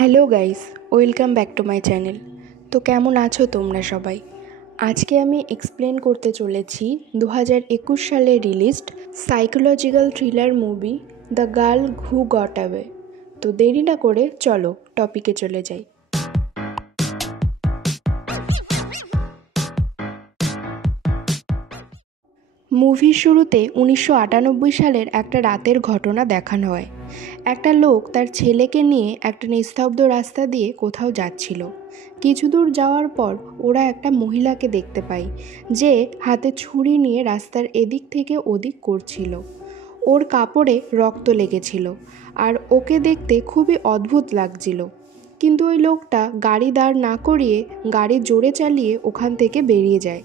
Hello guys, welcome back to my channel. তো কেমন আছো তোমরা সবাই? আজকে আমি এক্সপ্লেন করতে চলেছি 2021 সালে released psychological thriller movie the girl who goat away. তো দেরি না করে চলো টপিকে চলে যাই। মুভির শুরুতে 1998 সালের একটা রাতের ঘটনা দেখানো হয়। একটা লোক তার ছেলেকে নিয়ে একটা নিস্তব্ধ রাস্তা দিয়ে কোথাও যাচ্ছিল। কিছু দূর যাওয়ার পর ওরা একটা মহিলাকে দেখতে পায় যে হাতে ছুরি নিয়ে রাস্তার এদিক থেকে ওদিক করছিল। ওর কাপড়ে রক্ত লেগেছিল আর ওকে দেখতে খুবই অদ্ভুত লাগছিল। কিন্তু ওই লোকটা গাড়ি দাঁড় না করিয়ে গাড়ি জোরে চালিয়ে ওখান থেকে বেরিয়ে যায়।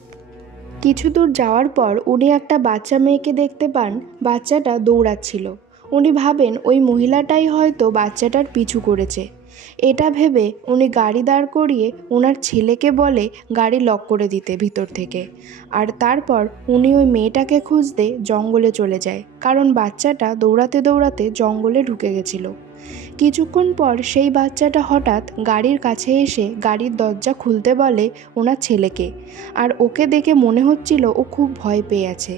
কিছু দূর যাওয়ার পর উনি একটা বাচ্চা মেয়েকে দেখতে পান। বাচ্চাটা দৌড়াচ্ছিল। উনি ভাবেন ওই মহিলাটাই হয়তো বাচ্চাটার পিছু করেছে। এটা ভেবে উনি গাড়ি দাঁড় করিয়ে ওনার ছেলেকে বলে গাড়ি লক করে দিতে ভিতর থেকে। আর তারপর উনি ওই মেয়েটাকে খুঁজতে জঙ্গলে চলে যায়, কারণ বাচ্চাটা দৌড়াতে দৌড়াতে জঙ্গলে ঢুকে গেছিল। কিছুক্ষণ পর সেই বাচ্চাটা হঠাৎ গাড়ির কাছে এসে গাড়ির দরজা খুলতে বলে ওনার ছেলেকে। আর ওকে দেখে মনে হচ্ছিল ও খুব ভয় পেয়ে আছে।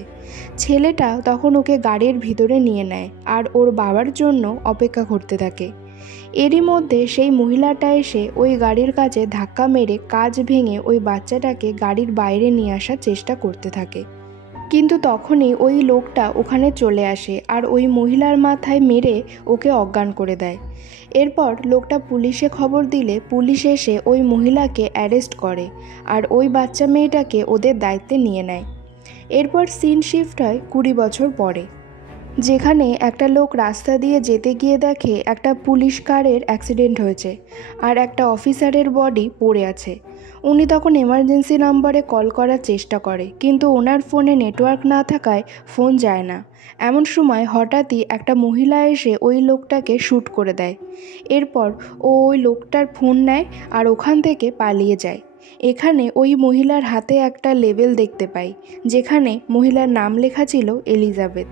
ছেলেটা তখন ওকে গাড়ির ভিতরে নিয়ে নেয় আর ওর বাবার জন্য অপেক্ষা করতে থাকে। এরই মধ্যে সেই মহিলাটা এসে ওই গাড়ির কাছে ধাক্কা মেরে কাঁচ ভেঙে ওই বাচ্চাটাকে গাড়ির বাইরে নিয়ে আসার চেষ্টা করতে থাকে। কিন্তু তখনই ওই লোকটা ওখানে চলে আসে আর ওই মহিলার মাথায় মেরে ওকে অজ্ঞান করে দেয়। এরপর লোকটা পুলিশে খবর দিলে পুলিশ এসে ওই মহিলাকে অ্যারেস্ট করে আর ওই বাচ্চা মেয়েটাকে ওদের দায়িত্বে নিয়ে নেয়। এরপর সিন শিফট হয় 20 বছর পরে, যেখানে একটা লোক রাস্তা দিয়ে যেতে গিয়ে দেখে একটা পুলিশ কারের অ্যাক্সিডেন্ট হয়েছে আর একটা অফিসারের বডি পড়ে আছে। উনি তখন এমার্জেন্সি নাম্বারে কল করার চেষ্টা করে, কিন্তু ওনার ফোনে নেটওয়ার্ক না থাকায় ফোন যায় না। এমন সময় হঠাৎই একটা মহিলা এসে ওই লোকটাকে শ্যুট করে দেয়। এরপর ওই লোকটার ফোন নেয় আর ওখান থেকে পালিয়ে যায়। এখানে ওই মহিলার হাতে একটা লেবেল দেখতে পাই, যেখানে মহিলার নাম লেখা ছিল এলিজাবেথ।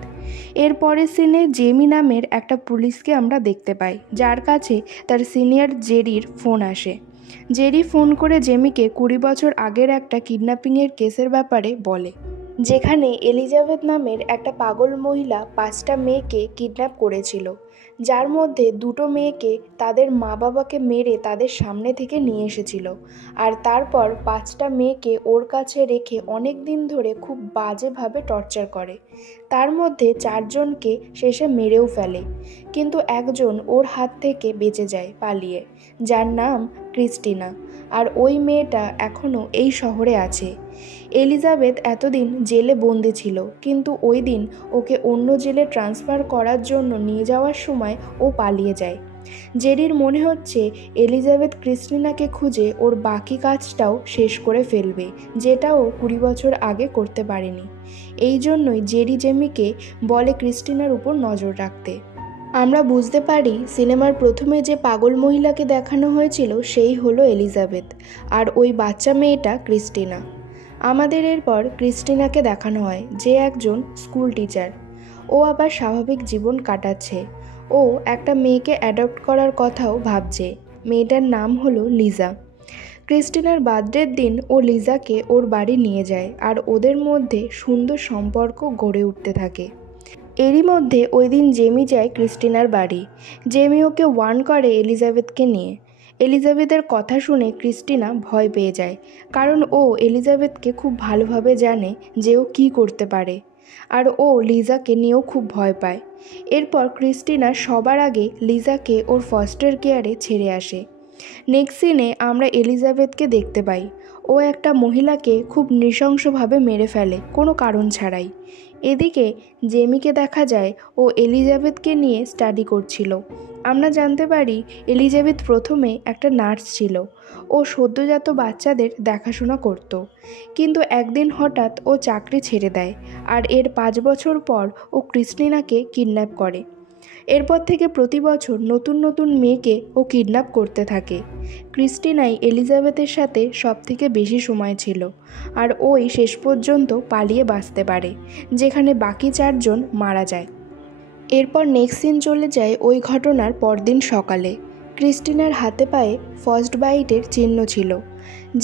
এর পরের সিনে জেমি নামের একটা পুলিশকে আমরা দেখতে পাই, যার কাছে তার সিনিয়র জেরির ফোন আসে। জেরি ফোন করে জেমিকে 20 বছর আগের একটা কিডন্যাপিংয়ের কেসের ব্যাপারে বলে, যেখানে এলিজাবেথ নামের একটা পাগল মহিলা 5টা মেয়েকে কিডন্যাপ করেছিল, যার মধ্যে 2টো মেয়েকে তাদের মা বাবাকে মেরে তাদের সামনে থেকে নিয়ে এসেছিল। আর তারপর 5টা মেয়েকে ওর কাছে রেখে অনেক দিন ধরে খুব বাজেভাবে টর্চার করে। তার মধ্যে 4জনকে শেষে মেরেও ফেলে, কিন্তু একজন ওর হাত থেকে বেঁচে যায় পালিয়ে, যার নাম ক্রিস্টিনা। আর ওই মেয়েটা এখনও এই শহরে আছে। এলিজাবেথ এতদিন জেলে বন্দি ছিল, কিন্তু ওই দিন ওকে অন্য জেলে ট্রান্সফার করার জন্য নিয়ে যাওয়ার সময় ও পালিয়ে যায়। জেরির মনে হচ্ছে এলিজাবেথ ক্রিস্টিনাকে খুঁজে ওর বাকি কাজটাও শেষ করে ফেলবে, যেটা ও 20 বছর আগে করতে পারেনি। এই জন্যই জেরি জেমিকে বলে ক্রিস্টিনার উপর নজর রাখতে। আমরা বুঝতে পারি সিনেমার প্রথমে যে পাগল মহিলাকে দেখানো হয়েছিল সেই হলো এলিজাবেথ, আর ওই বাচ্চা মেয়েটা ক্রিস্টিনা। আমাদের এরপর ক্রিস্টিনাকে দেখানো হয়, যে একজন স্কুল টিচার। ও আবার স্বাভাবিক জীবন কাটাচ্ছে। ও একটা মেয়েকে অ্যাডপ্ট করার কথাও ভাবছে। মেয়েটার নাম হলো লিজা। ক্রিস্টিনার বার্থডের দিন ও লিজাকে ওর বাড়ি নিয়ে যায় আর ওদের মধ্যে সুন্দর সম্পর্ক গড়ে উঠতে থাকে। এরই মধ্যে ওই দিন জেমি যায় ক্রিস্টিনার বাড়ি। জেমি ওকে ওয়ার্ন করে এলিজাবেথকে নিয়ে। এলিজাবেথের কথা শুনে ক্রিস্টিনা ভয় পেয়ে যায়, কারণ ও এলিজাবেথকে খুব ভালোভাবে জানে যে ও কী করতে পারে। আর ও লিজাকে নিয়েও খুব ভয় পায়। এরপর ক্রিস্টিনা সবার আগে লিজাকে ওর ফস্টার কেয়ারে ছেড়ে আসে। নেক্সট সিনে আমরা এলিজাবেথকে দেখতে পাই। ও একটা মহিলাকে খুব নৃশংসভাবে মেরে ফেলে কোনো কারণ ছাড়াই। এদিকে জেমিকে দেখা যায় ও এলিজাবেথকে নিয়ে স্টাডি করছিল। আমরা জানতে পারি এলিজাবেথ প্রথমে একটা নার্স ছিল। ও সদ্যজাত বাচ্চাদের দেখাশোনা করত, কিন্তু একদিন হঠাৎ ও চাকরি ছেড়ে দেয় আর এর 5 বছর পর ও ক্রিস্টিনাকে কিডন্যাপ করে। এরপর থেকে প্রতি বছর নতুন নতুন মেয়েকে ও কিডন্যাপ করতে থাকে। ক্রিস্টিনাই এলিজাবেথের সাথে সবথেকে বেশি সময় ছিল, আর ওই শেষ পর্যন্ত পালিয়ে বাঁচতে পারে, যেখানে বাকি 4জন মারা যায়। এরপর নেক্সট সিন চলে যায় ওই ঘটনার পরদিন সকালে, ক্রিস্টিনার হাতে পায়ে ফার্স্ট বাইটের চিহ্ন ছিল।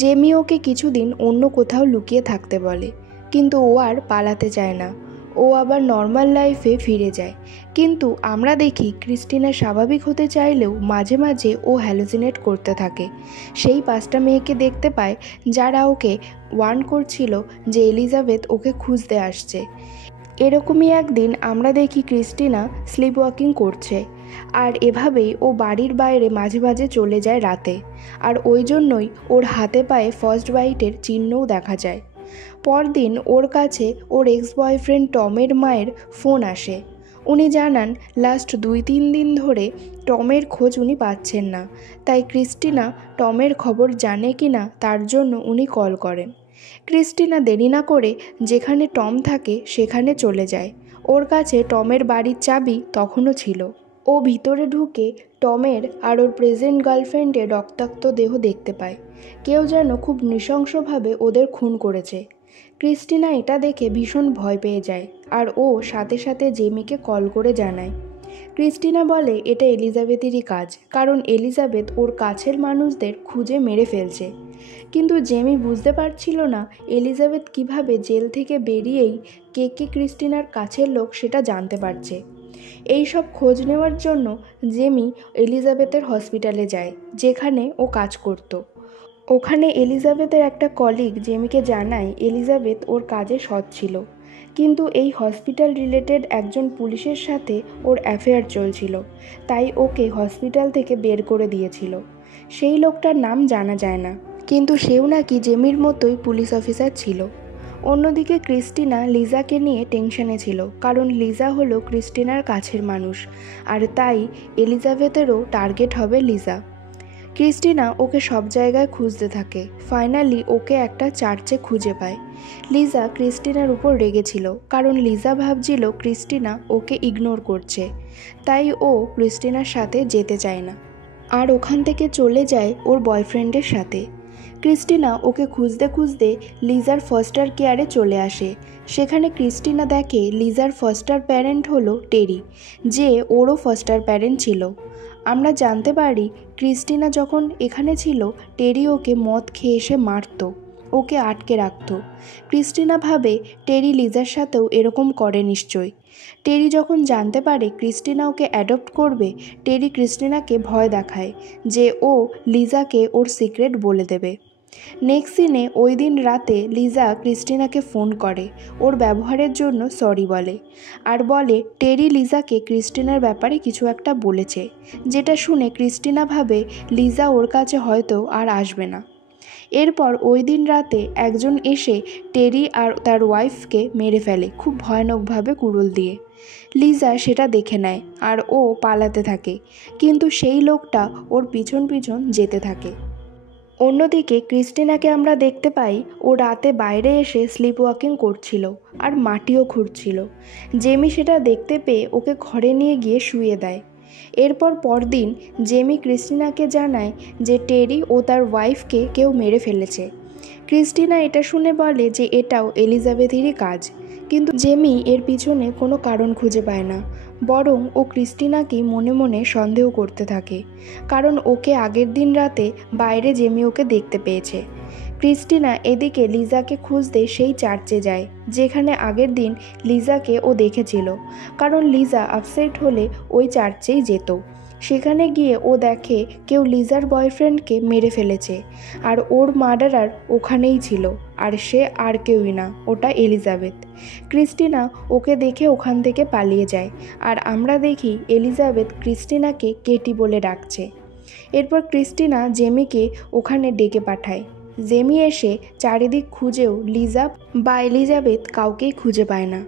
জেমি ওকে কিছুদিন অন্য কোথাও লুকিয়ে থাকতে বলে, কিন্তু ও আর পালাতে চায় না। ও আবার নর্মাল লাইফে ফিরে যায়। কিন্তু আমরা দেখি ক্রিস্টিনা স্বাভাবিক হতে চাইলেও মাঝে মাঝে ও হ্যালুসিনেট করতে থাকে। সেই 5টা মেয়েকে দেখতে পায় যারা ওকে ওয়ার্ন করছিল যে এলিজাবেথ ওকে খুঁজতে আসছে। এরকমই একদিন আমরা দেখি ক্রিস্টিনা স্লিপ ওয়াকিং করছে, আর এভাবেই ও বাড়ির বাইরে মাঝে মাঝে চলে যায় রাতে। আর ওই জন্যই ওর হাতে পায়ে ফার্স্ট বাইটের চিহ্নও দেখা যায়। পরদিন ওর কাছে ওর এক্স বয়ফ্রেন্ড টমের মায়ের ফোন আসে। উনি জানান লাস্ট 2-3 দিন ধরে টমের খোঁজ উনি পাচ্ছেন না, তাই ক্রিস্টিনা টমের খবর জানে কি না তার জন্য উনি কল করেন। ক্রিস্টিনা দেরি না করে যেখানে টম থাকে সেখানে চলে যায়। ওর কাছে টমের বাড়ির চাবি তখনও ছিল। ও ভিতরে ঢুকে টমের আর ওর প্রেজেন্ট গার্লফ্রেন্ডের রক্তাক্ত দেহ দেখতে পায়। কেউ যেন খুব নৃশংসভাবে ওদের খুন করেছে। ক্রিস্টিনা এটা দেখে ভীষণ ভয় পেয়ে যায়, আর ও সাথে সাথে জেমিকে কল করে জানায়। ক্রিস্টিনা বলে এটা এলিজাবেথেরই কাজ, কারণ এলিজাবেথ ওর কাছের মানুষদের খুঁজে মেরে ফেলছে। কিন্তু জেমি বুঝতে পারছিল না এলিজাবেথ কিভাবে জেল থেকে বেরিয়েই কে কে ক্রিস্টিনার কাছের লোক সেটা জানতে পারছে। এই সব খোঁজ নেওয়ার জন্য জেমি এলিজাবেথের হসপিটালে যায় যেখানে ও কাজ করত। ওখানে এলিজাবেথের একটা কলিগ জেমিকে জানায় এলিজাবেথ ওর কাজে সৎ ছিল, কিন্তু এই হসপিটাল রিলেটেড একজন পুলিশের সাথে ওর অ্যাফেয়ার চলছিল, তাই ওকে হসপিটাল থেকে বের করে দিয়েছিল। সেই লোকটার নাম জানা যায় না, কিন্তু সেও নাকি জেমির মতোই পুলিশ অফিসার ছিল। অন্যদিকে ক্রিস্টিনা লিজাকে নিয়ে টেনশনে ছিল, কারণ লিজা হলো ক্রিস্টিনার কাছের মানুষ, আর তাই এলিজাবেথেরও টার্গেট হবে লিজা। ক্রিস্টিনা ওকে সব জায়গায় খুঁজতে থাকে। ফাইনালি ওকে একটা চার্চে খুঁজে পায়। লিজা ক্রিস্টিনার উপর রেগেছিল, কারণ লিজা ভাবছিল ক্রিস্টিনা ওকে ইগনোর করছে, তাই ও ক্রিস্টিনার সাথে যেতে চায় না, আর ওখান থেকে চলে যায় ওর বয়ফ্রেন্ডের সাথে। ক্রিস্টিনা ওকে খুঁজতে খুঁজতে লিজার ফস্টার কেয়ারে চলে আসে। সেখানে ক্রিস্টিনা দেখে লিজার ফস্টার প্যারেন্ট হলো টেরি, যে ওরও ফস্টার প্যারেন্ট ছিল। আমরা জানতে পারি ক্রিস্টিনা যখন এখানে ছিল টেরি ওকে মদ খেয়ে এসে মারত, ওকে আটকে রাখত। ক্রিস্টিনা ভাবে টেরি লিজার সাথেও এরকম করে নিশ্চয়ই। টেরি যখন জানতে পারে ক্রিস্টিনা ওকে অ্যাডপ্ট করবে, টেরি ক্রিস্টিনাকে ভয় দেখায় যে ও লিজাকে ওর সিক্রেট বলে দেবে। নেক্সট সিনে ওই দিন রাতে লিজা ক্রিস্টিনাকে ফোন করে, ওর ব্যবহারের জন্য সরি বলে, আর বলে টেরি লিজাকে ক্রিস্টিনার ব্যাপারে কিছু একটা বলেছে, যেটা শুনে ক্রিস্টিনা ভাবে লিজা ওর কাছে হয়তো আর আসবে না। এরপর ওই দিন রাতে একজন এসে টেরি আর তার ওয়াইফকে মেরে ফেলে খুব ভয়ানকভাবে কুড়ুল দিয়ে। লিজা সেটা দেখে নেয় আর ও পালাতে থাকে, কিন্তু সেই লোকটা ওর পিছন পিছন যেতে থাকে। অন্যদিকে ক্রিস্টিনাকে আমরা দেখতে পাই ও রাতে বাইরে এসে স্লিপ ওয়াকিং করছিল আর মাটিও খুঁড়ছিল। জেমি সেটা দেখতে পেয়ে ওকে ঘরে নিয়ে গিয়ে শুইয়ে দেয়। এরপর পরদিন জেমি ক্রিস্টিনাকে জানায় যে টেরি ও তার ওয়াইফকে কেউ মেরে ফেলেছে। ক্রিস্টিনা এটা শুনে বলে যে এটাও এলিজাবেথেরই কাজ, কিন্তু জেমি এর পিছনে কোনো কারণ খুঁজে পায় না, বরং ও ক্রিস্টিনাকেই মনে মনে সন্দেহ করতে থাকে, কারণ ওকে আগের দিন রাতে বাইরে জেমি ওকে দেখতে পেয়েছে। ক্রিস্টিনা এদিকে লিজাকে খুঁজতে সেই চার্চে যায় যেখানে আগের দিন লিজাকে ও দেখেছিল, কারণ লিজা আপসেট হলে ওই চার্চেই যেত। সেখানে গিয়ে ও দেখে কেউ লিজার বয়ফ্রেন্ডকে মেরে ফেলেছে, আর ওর মার্ডারার ওখানেই ছিল, আর সে আর কেউই না, ওটা এলিজাবেথ। ক্রিস্টিনা ওকে দেখে ওখান থেকে পালিয়ে যায়, আর আমরা দেখি এলিজাবেথ ক্রিস্টিনাকে কেটি বলে ডাকছে। এরপর ক্রিস্টিনা জেমিকে ওখানে ডেকে পাঠায়। জেমি এসে চারিদিক খুঁজেও লিজা বা এলিজাবেথ কাউকেই খুঁজে পায় না।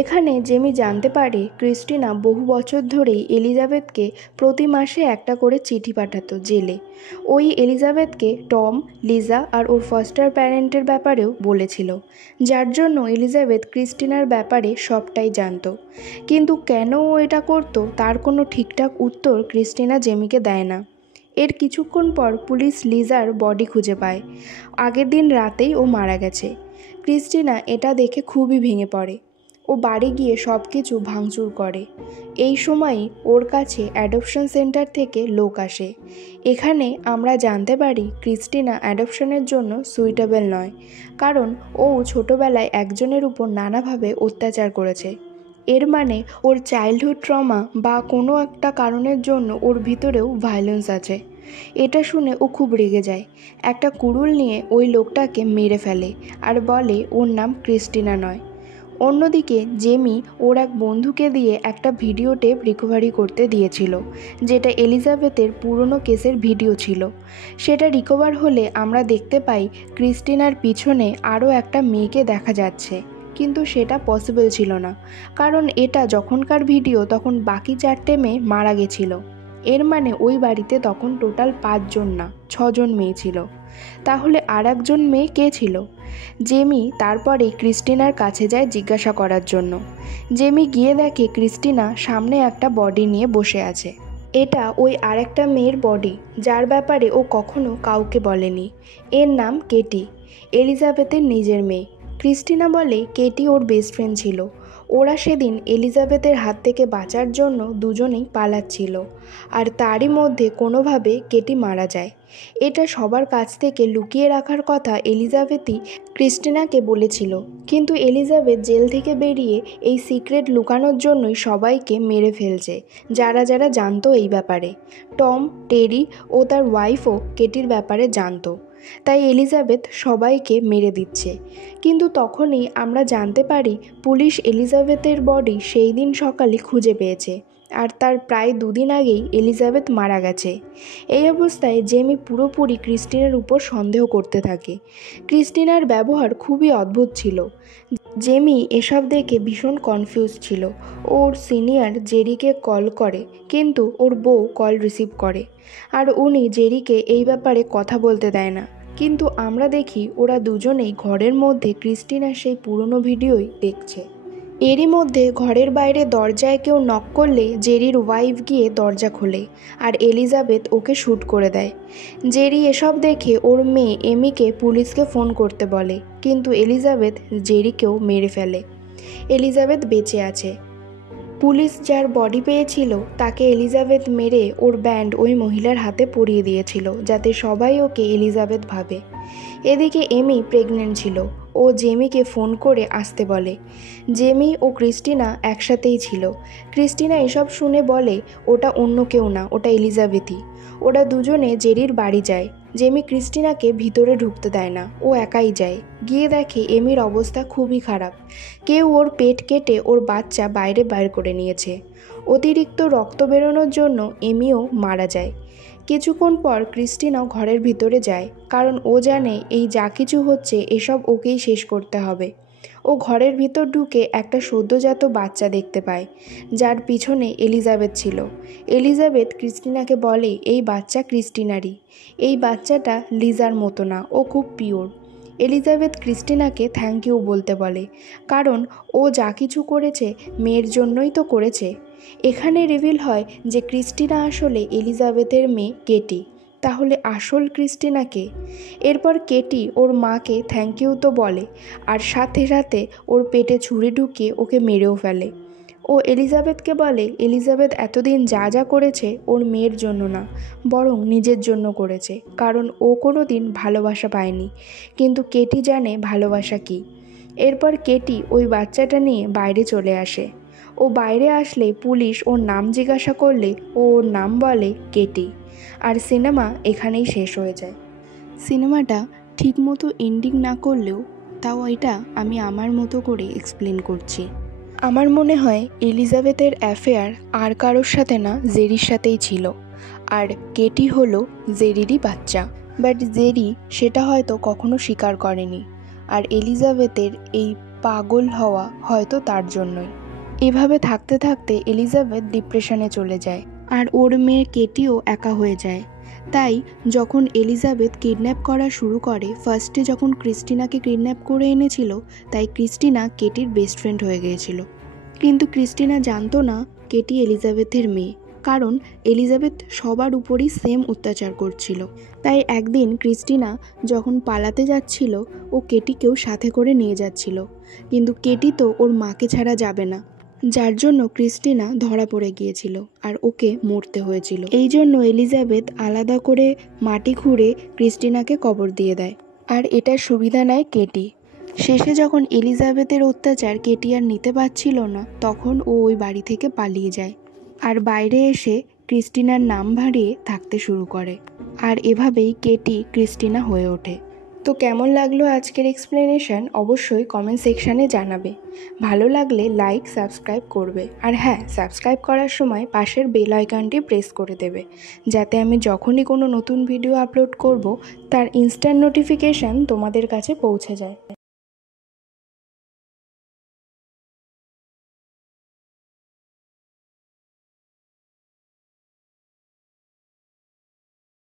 এখানে জেমি জানতে পারে ক্রিস্টিনা বহু বছর ধরেই এলিজাবেথকে প্রতি মাসে একটা করে চিঠি পাঠাতো জেলে। ওই এলিজাবেথকে টম, লিজা আর ওর ফস্টার প্যারেন্টের ব্যাপারেও বলেছিল, যার জন্য এলিজাবেথ ক্রিস্টিনার ব্যাপারে সবটাই জানতো। কিন্তু কেন ও এটা করতো তার কোনো ঠিকঠাক উত্তর ক্রিস্টিনা জেমিকে দেয় না। এর কিছুক্ষণ পর পুলিশ লিজার বডি খুঁজে পায়। আগের দিন রাতেই ও মারা গেছে। ক্রিস্টিনা এটা দেখে খুবই ভেঙে পড়ে। ও বাড়ি গিয়ে সব কিছু ভাঙচুর করে। এই সময়ই ওর কাছে অ্যাডপশন সেন্টার থেকে লোক আসে। এখানে আমরা জানতে পারি ক্রিস্টিনা অ্যাডপশনের জন্য সুইটেবল নয়, কারণ ও ছোটোবেলায় একজনের উপর নানাভাবে অত্যাচার করেছে। এর মানে ওর চাইল্ডহুড ট্রমা বা কোনো একটা কারণের জন্য ওর ভিতরেও ভায়োলেন্স আছে। এটা শুনে ও খুব রেগে যায়। একটা কুড়ুল নিয়ে ওই লোকটাকে মেরে ফেলে আর বলে ওর নাম ক্রিস্টিনা নয়। অন্যদিকে জেমি ওর এক বন্ধুকে দিয়ে একটা ভিডিও টেপ রিকভারি করতে দিয়েছিল, যেটা এলিজাবেথের পুরনো কেসের ভিডিও ছিল। সেটা রিকভার হলে আমরা দেখতে পাই ক্রিস্টিনার পিছনে আরও একটা মেয়েকে দেখা যাচ্ছে, কিন্তু সেটা পসিবল ছিল না, কারণ এটা যখনকার ভিডিও তখন বাকি 4টে মেয়ে মারা গেছিল। এর মানে ওই বাড়িতে তখন টোটাল 5 জন না 6 জন মেয়ে ছিল। তাহলে আর একজন মেয়ে কে ছিল? জেমি তারপরে ক্রিস্টিনার কাছে যায় জিজ্ঞাসা করার জন্য। জেমি গিয়ে দেখে ক্রিস্টিনা সামনে একটা বডি নিয়ে বসে আছে। এটা ওই আরেকটা মেয়ের বডি, যার ব্যাপারে ও কখনো কাউকে বলেনি। এর নাম কেটি, এলিজাবেথের নিজের মেয়ে। ক্রিস্টিনা বলে কেটি ওর বেস্ট ফ্রেন্ড ছিল। ওরা সেদিন এলিজাবেথের হাত থেকে বাঁচার জন্য দুজনেই পালাচ্ছিল, আর তারই মধ্যে কোনোভাবে কেটি মারা যায়। এটা সবার কাছ থেকে লুকিয়ে রাখার কথা এলিজাবেথই ক্রিস্টিনাকে বলেছিল, কিন্তু এলিজাবেথ জেল থেকে বেরিয়ে এই সিক্রেট লুকানোর জন্যই সবাইকে মেরে ফেলছে, যারা যারা জানতো এই ব্যাপারে। টম, টেরি ও তার ওয়াইফও কেটির ব্যাপারে জানতো, তাই এলিজাবেথ সবাইকে মেরে দিচ্ছে। কিন্তু তখনই আমরা জানতে পারি পুলিশ এলিজাবেথের বডি সেই দিন সকালে খুঁজে পেয়েছে, আর তার প্রায় 2 দিন আগেই এলিজাবেথ মারা গেছে। এই অবস্থায় জেমি পুরোপুরি ক্রিস্টিনার উপর সন্দেহ করতে থাকে। ক্রিস্টিনার ব্যবহার খুবই অদ্ভুত ছিল। জেমি এসব দেখে ভীষণ কনফিউজ ছিল। ওর সিনিয়র জেরিকে কল করে, কিন্তু ওর বউ কল রিসিভ করে, আর উনি জেরিকে এই ব্যাপারে কথা বলতে দেয় না। কিন্তু আমরা দেখি ওরা দুজনেই ঘরের মধ্যে ক্রিস্টিনার সেই পুরনো ভিডিওই দেখছে। এরই মধ্যে ঘরের বাইরে দরজায় কেউ নক করলে জেরির ওয়াইফ গিয়ে দরজা খোলে, আর এলিজাবেথ ওকে শ্যুট করে দেয়। জেরি এসব দেখে ওর মেয়ে এমিকে পুলিশকে ফোন করতে বলে, কিন্তু এলিজাবেথ জেরিকেও মেরে ফেলে। এলিজাবেথ বেঁচে আছে। পুলিশ যার বডি পেয়েছিল তাকে এলিজাবেথ মেরে ওর ব্যান্ড ওই মহিলার হাতে পরিয়ে দিয়েছিল, যাতে সবাই ওকে এলিজাবেথ ভাবে। এদিকে এমি প্রেগনেন্ট ছিল। ও জেমিকে ফোন করে আসতে বলে। জেমি ও ক্রিস্টিনা একসাথেই ছিল। ক্রিস্টিনা এসব শুনে বলে ওটা অন্য কেউ না, ওটা এলিজাবেথই। ওরা দুজনে জেরির বাড়ি যায়। জেমি ক্রিস্টিনাকে ভিতরে ঢুকতে দেয় না, ও একাই যায়। গিয়ে দেখে এমির অবস্থা খুবই খারাপ। কেউ ওর পেট কেটে ওর বাচ্চা বাইরে বাইর করে নিয়েছে। অতিরিক্ত রক্ত বেরোনোর জন্য এমিও মারা যায়। কিছুক্ষণ পর ক্রিস্টিনাও ঘরের ভিতরে যায়, কারণ ও জানে এই যা কিছু হচ্ছে এসব ওকেই শেষ করতে হবে। ও ঘরের ভিতর ঢুকে একটা সদ্যজাত বাচ্চা দেখতে পায়, যার পিছনে এলিজাবেথ ছিল। এলিজাবেথ ক্রিস্টিনাকে বলে এই বাচ্চা ক্রিস্টিনারই। এই বাচ্চাটা লিজার মতো না, ও খুব পিওর। এলিজাবেথ ক্রিস্টিনাকে থ্যাংক ইউ বলতে বলে, কারণ ও যা কিছু করেছে মেয়ের জন্যই তো করেছে। এখানে রিভিল হয় যে ক্রিস্টিনা আসলে এলিজাবেথের মেয়ে কেটি। তাহলে আসল ক্রিস্টিনা কে? এরপর কেটি ওর মাকে থ্যাংক ইউ তো বলে, আর সাথে সাথে ওর পেটে ছুরি ঢুকিয়ে ওকে মেরেও ফেলে। ও এলিজাবেথকে বলে এলিজাবেথ এতদিন যা যা করেছে ওর মেয়ের জন্য না, বরং নিজের জন্য করেছে, কারণ ও কোনো দিন ভালোবাসা পায়নি, কিন্তু কেটি জানে ভালোবাসা কী। এরপর কেটি ওই বাচ্চাটা নিয়ে বাইরে চলে আসে। ও বাইরে আসলে পুলিশ ওর নাম জিজ্ঞাসা করলে ও ওর নাম বলে কেটি। আর সিনেমা এখানেই শেষ হয়ে যায়। সিনেমাটা ঠিকমতো এন্ডিং না করলেও তাও এটা আমি আমার মতো করে এক্সপ্লেন করছি। আমার মনে হয় এলিজাবেথের অ্যাফেয়ার আর কারোর সাথে না, জেরির সাথেই ছিল। আর কেটি হলো জেরিরই বাচ্চা, বাট জেরি সেটা হয়তো কখনো স্বীকার করেনি। আর এলিজাবেথের এই পাগল হওয়া হয়তো তার জন্যই। এভাবে থাকতে থাকতে এলিজাবেথ ডিপ্রেশনে চলে যায়, আর ওর মেয়ে কেটিও একা হয়ে যায়। তাই যখন এলিজাবেথ কিডন্যাপ করা শুরু করে, ফার্স্টে যখন ক্রিস্টিনাকে কিডন্যাপ করে এনেছিল, তাই ক্রিস্টিনা কেটির বেস্ট ফ্রেন্ড হয়ে গিয়েছিল। কিন্তু ক্রিস্টিনা জানতো না কেটি এলিজাবেথের মেয়ে। কারণ এলিজাবেথ সবার উপরই সেম অত্যাচার করছিল। তাই একদিন ক্রিস্টিনা যখন পালাতে যাচ্ছিল, ও কেটিকেও সাথে করে নিয়ে যাচ্ছিল, কিন্তু কেটি তো ওর মাকে ছাড়া যাবে না, যার জন্য ক্রিস্টিনা ধরা পড়ে গিয়েছিল আর ওকে মরতে হয়েছিল। এই জন্য এলিজাবেথ আলাদা করে মাটি খুঁড়ে ক্রিস্টিনাকে কবর দিয়ে দেয়, আর এটার সুবিধা নেয় কেটি। শেষে যখন এলিজাবেথের অত্যাচার কেটি আর নিতে পারছিল না, তখন ও ওই বাড়ি থেকে পালিয়ে যায় আর বাইরে এসে ক্রিস্টিনার নাম ভাড়িয়ে থাকতে শুরু করে। আর এভাবেই কেটি ক্রিস্টিনা হয়ে ওঠে। তো কেমন লাগলো আজকের এক্সপ্লেনেশন অবশ্যই কমেন্ট সেকশানে জানাবে। ভালো লাগলে লাইক সাবস্ক্রাইব করবে, আর হ্যাঁ, সাবস্ক্রাইব করার সময় পাশের বেল আইকনটি প্রেস করে দেবে, যাতে আমি যখনই কোনো নতুন ভিডিও আপলোড করব তার ইনস্ট্যান্ট নোটিফিকেশান তোমাদের কাছে পৌঁছে যায়।